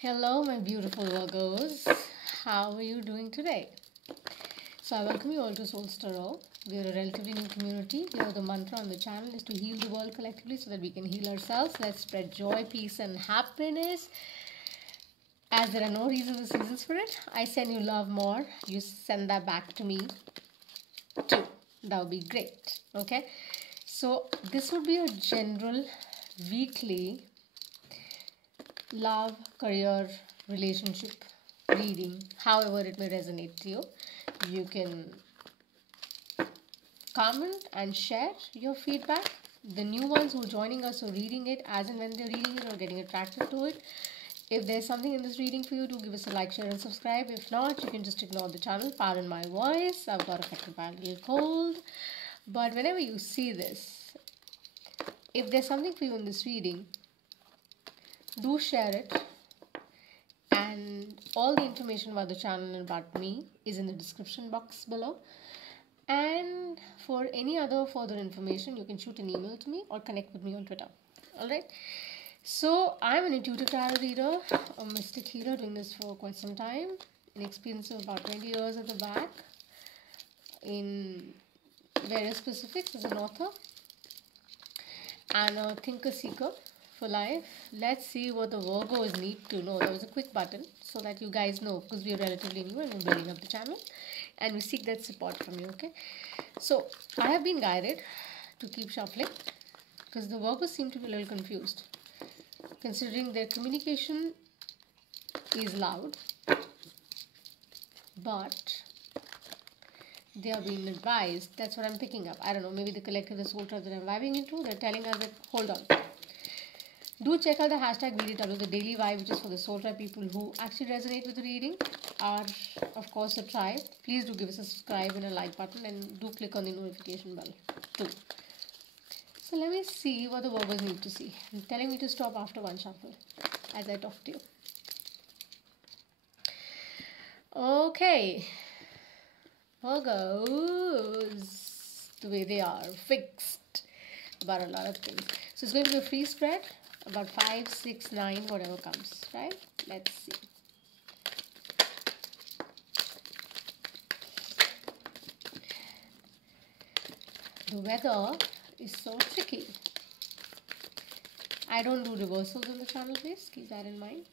Hello, my beautiful Virgos. How are you doing today? So, I welcome you all to Soul Tarot. We are a relatively new community. Here, the mantra on the channel is to heal the world collectively so that we can heal ourselves. Let's spread joy, peace, and happiness. As there are no reasons or seasons for it, I send you love more. You send that back to me too. That would be great. Okay? So, this would be a general weekly love, career, relationship reading, however it may resonate to you. You can comment and share your feedback. The new ones who are joining us or reading it as and when they're reading it or getting attracted to it. If there's something in this reading for you, do give us a like, share, and subscribe. If not, you can just ignore the channel. Pardon my voice. I've got affected by a little cold. But whenever you see this, if there's something for you in this reading, do share it. And all the information about the channel and about me is in the description box below. And for any other further information, you can shoot an email to me or connect with me on Twitter. Alright. So I'm an intuitive tarot reader, a mystic healer, doing this for quite some time. An experience of about 20 years at the back in various specifics as an author and a thinker seeker for life. Let's see what the Virgos need to know. There was a quick button so that you guys know, because we are relatively new and we're building up the channel and we seek that support from you. Okay, so I have been guided to keep shuffling because the Virgos seem to be a little confused considering their communication is loud, but they are being advised. That's what I'm picking up. I don't know, maybe the collective, the soul tribe that I'm vibing into, they're telling us that hold on, do check out the hashtag BDW, the daily vibe, which is for the soul tribe people who actually resonate with the reading, are of course a tribe. Please do give us a subscribe and a like button, and do click on the notification bell too. So let me see what the Virgos need to see. I'm telling me to stop after one shuffle as I talk to you. Okay, Virgos, the way they are, fixed about a lot of things. So it's going to be a free spread, about 5, 6, 9, whatever comes, right? Let's see. The weather is so tricky. I don't do reversals on the channel, please keep that in mind.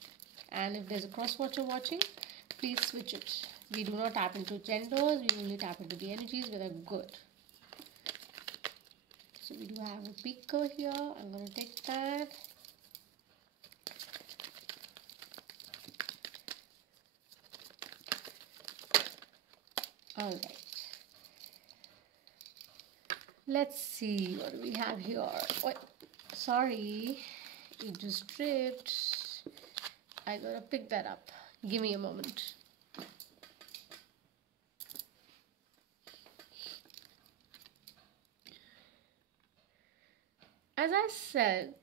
And if there's a cross-watcher watching, please switch it. We do not tap into genders, we only tap into the energies where they're good. So we do have a picker here. I'm going to take that. Alright. Let's see what do we have here. Wait, sorry, it just tripped. I gotta pick that up. Give me a moment. As I said,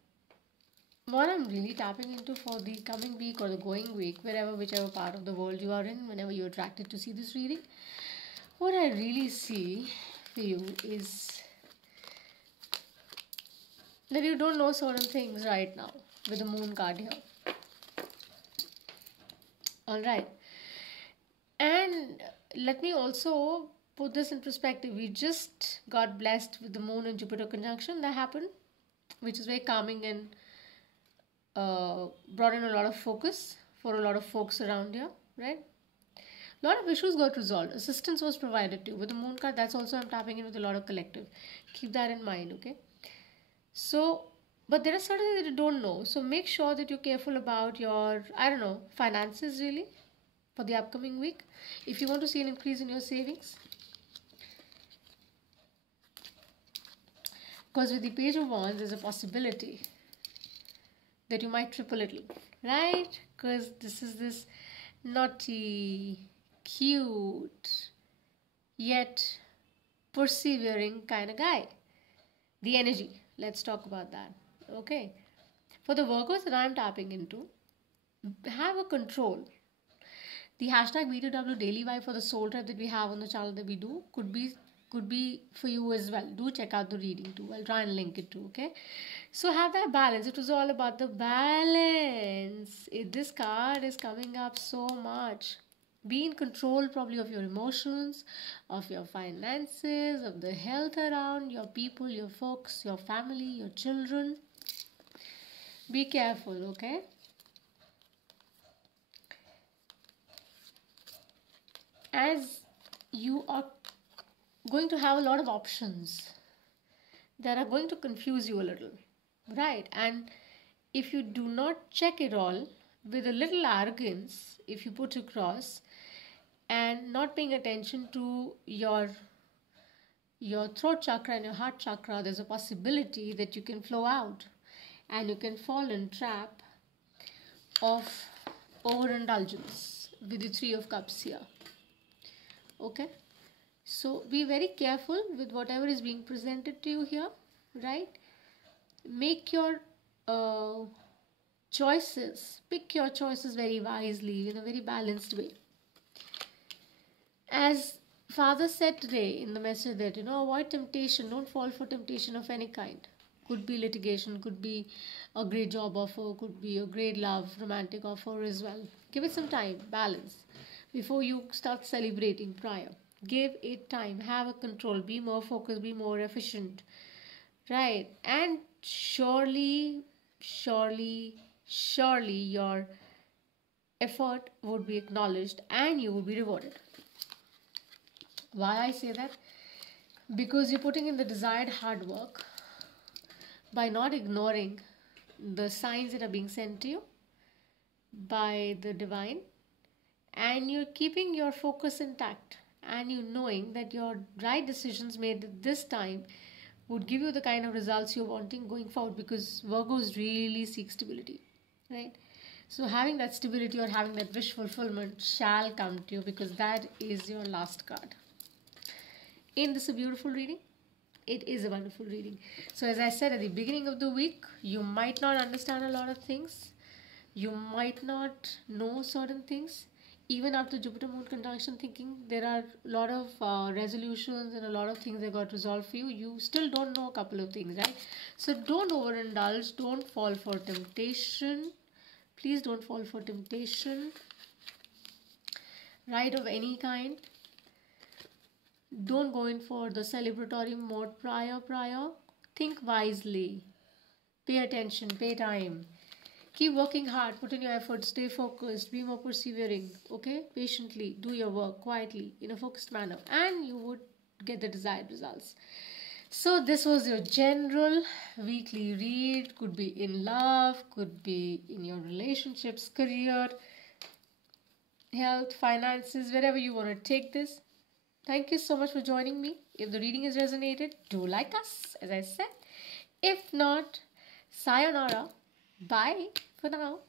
what I'm really tapping into for the coming week or the going week, whichever part of the world you are in, whenever you're attracted to see this reading, what I really see for you is that you don't know certain things right now with the moon card here. Alright. And let me also put this in perspective. We just got blessed with the moon and Jupiter conjunction that happened, which is very calming and brought in a lot of focus for a lot of folks around here, right? A lot of issues got resolved. Assistance was provided to you. With the moon card, that's also I'm tapping in with a lot of collective. Keep that in mind, okay? So, but there are certain things that you don't know. So make sure that you're careful about your, I don't know, finances really for the upcoming week. If you want to see an increase in your savings. Because with the Page of Wands, there's a possibility that you might trip a little, right? Because this is this naughty, cute, yet persevering kind of guy. The energy, let's talk about that. Okay, for the Virgos that I'm tapping into, have a control. The hashtag BTW daily vibe for the soul tribe that we have on the channel that we do could be could be for you as well. Do check out the reading too. I'll try and link it too, okay? So have that balance. It was all about the balance. This card is coming up so much. Be in control probably of your emotions, of your finances, of the health around, your people, your folks, your family, your children. Be careful, okay? As you are going to have a lot of options that are going to confuse you a little, right? And if you do not check it all with a little arrogance, if you put across and not paying attention to your throat chakra and your heart chakra, there's a possibility that you can flow out and you can fall in trap of overindulgence with the Three of Cups here. Okay, so be very careful with whatever is being presented to you here, right? Make your choices, pick your choices very wisely in a very balanced way. As Father said today in the message that, avoid temptation, don't fall for temptation of any kind. Could be litigation, could be a great job offer, could be a great love, romantic offer as well. Give it some time, balance, before you start celebrating prior. Give it time, have a control, be more focused, be more efficient, right? And surely your effort would be acknowledged and you would be rewarded. Why I say that? Because you're putting in the desired hard work by not ignoring the signs that are being sent to you by the divine, and you're keeping your focus intact, and you knowing that your right decisions made at this time would give you the kind of results you're wanting going forward, because Virgos really seek stability, right? So having that stability or having that wish fulfillment shall come to you, because that is your last card. Ain't this a beautiful reading? It is a wonderful reading. So as I said at the beginning of the week, you might not understand a lot of things. You might not know certain things. Even after Jupiter Moon conjunction thinking, there are a lot of resolutions and a lot of things that got resolved for you. You still don't know a couple of things, right? So don't overindulge. Don't fall for temptation. Please don't fall for temptation, right, of any kind. Don't go in for the celebratory mode prior. Think wisely. Pay attention. Pay time. Keep working hard. Put in your effort. Stay focused. Be more persevering. Okay? Patiently. Do your work quietly in a focused manner. And you would get the desired results. So this was your general weekly read. Could be in love. Could be in your relationships, career, health, finances, wherever you want to take this. Thank you so much for joining me. If the reading has resonated, do like us, as I said. If not, sayonara. Bye for now.